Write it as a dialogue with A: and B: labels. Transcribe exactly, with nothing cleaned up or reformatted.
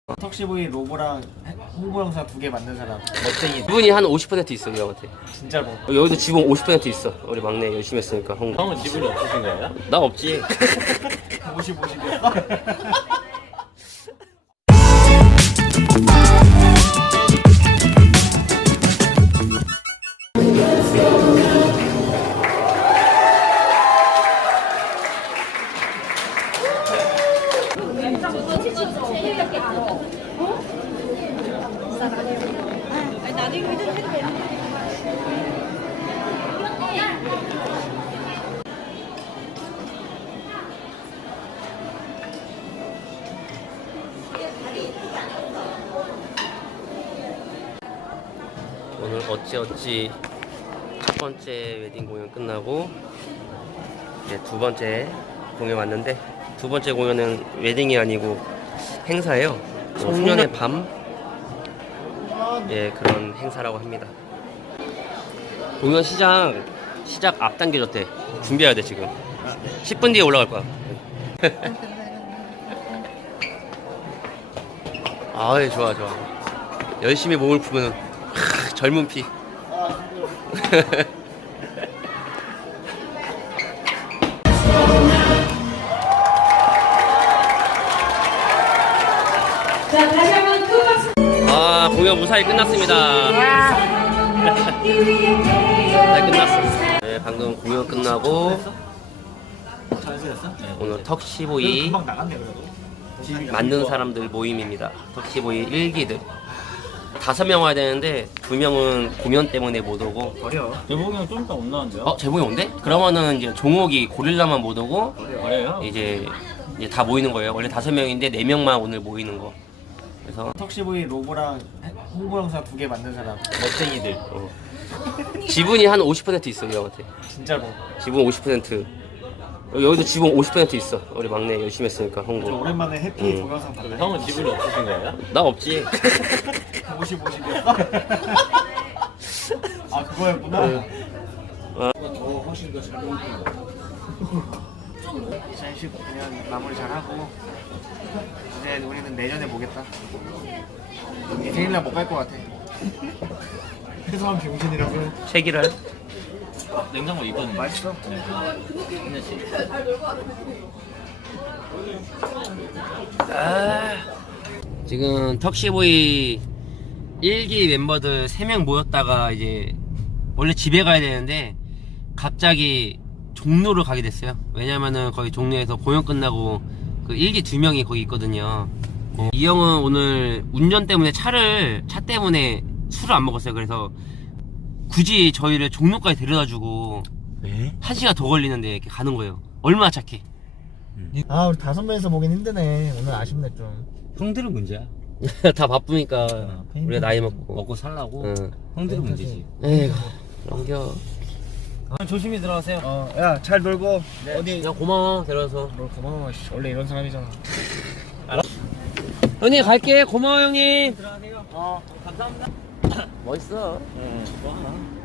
A: 턱시보이 로고랑 홍보 영상 두 개 만든 사람 멋쟁이.
B: 지분이 한 오십 퍼센트 있어, 우리 형한테.
A: 진짜로.
B: 여기도 지분 오십 퍼센트 있어. 우리 막내 열심히 했으니까. 홍보.
C: 형은 지분이 없으신 거예요?
B: 나 없지.
A: 오십 오십이었어?
B: 오늘 어찌어찌 첫 번째 웨딩 공연 끝나고 이제 두 번째 공연 왔는데, 두 번째 공연은 웨딩이 아니고 행사예요. 송년의 밤, 예, 그런 행사라고 합니다. 공연 시작 시작 앞당겨졌대. 준비해야 돼. 지금 십 분 뒤에 올라갈 거야. 아이, 좋아 좋아. 열심히 몸을 푸면 크, 젊은 피. 아, 공연 무사히 끝났습니다. 잘 끝났어. 네, 방금 공연 끝나고
A: 잘 쓰였어?
B: 오늘 턱시보이
A: 금방 나갔네 그래도.
B: 만든 사람들 모임입니다. 턱시보이 일기들 다섯 명 와야 되는데 두 명은 공연 때문에 못 오고.
A: 버려.
C: 재봉이 형 좀 이따 온다는데요?
B: 어, 재봉이 온대? 그러면은 이제 종옥이 고릴라만 못 오고
C: 그래요?
B: 이제 이제 다 모이는 거예요. 원래 다섯 명인데 네 명만 오늘 모이는 거. 그래서
A: 턱시보이 로고랑 홍보 영상 두 개 만든 사람 멋쟁이들.
B: 어. 지분이 한 오십 퍼센트 있어, 우리 형한테.
A: 진짜로.
B: 지분 오십 퍼센트. 여기도 지분 오십 퍼센트 있어. 우리 막내 열심히 했으니까.
A: 저
B: 홍보.
A: 오랜만에 해피
B: 음.
A: 동영상 봤다.
C: 형은 지분이 없으신 거예요?
B: 나 없지.
A: 오십 오십이었어? 아 그거였구나.
B: 어.
A: 더 훨씬 더 잘 보이는 거. 이천십구 년 마무리 잘 하고 이제 우리는 내년에 보겠다. 이 생일날 못 갈 것 같아. 최소한 병신이라서.
B: 책이랄.
C: 냉장고 있거든요.
A: 맛있어?
C: 네. 하나씩.
B: 아, 지금 턱시보이 일기 멤버들 세 명 모였다가 이제 원래 집에 가야 되는데 갑자기 종로를 가게 됐어요. 왜냐면은 거기 종로에서 공연 끝나고 그 일기 두 명이 거기 있거든요. 어, 이 형은 오늘 운전 때문에 차를 차 때문에 술을 안 먹었어요. 그래서 굳이 저희를 종로까지 데려다주고
A: 네?
B: 한 시간 더 걸리는데 이렇게 가는 거예요. 얼마나 착해.
A: 아 우리 다섯 명이서 보긴 힘드네. 오늘 아쉽네 좀.
C: 형들은 문제야.
B: 다 바쁘니까 우리가 나이 먹고.
C: 먹고 살라고.
B: 응.
C: 형들은 문제지.
B: 에이구, 넘겨.
C: 아, 조심히 들어가세요.
A: 어, 야 잘 놀고. 어디?
B: 야, 고마워 데려와서.
A: 뭘 고마워. 씨. 원래 이런 사람이잖아.
B: 형님 갈게. 고마워 형님.
C: 들어가세요.
A: 어.
C: 감사합니다.
B: 멋있어.
C: 네. 뭐 하나?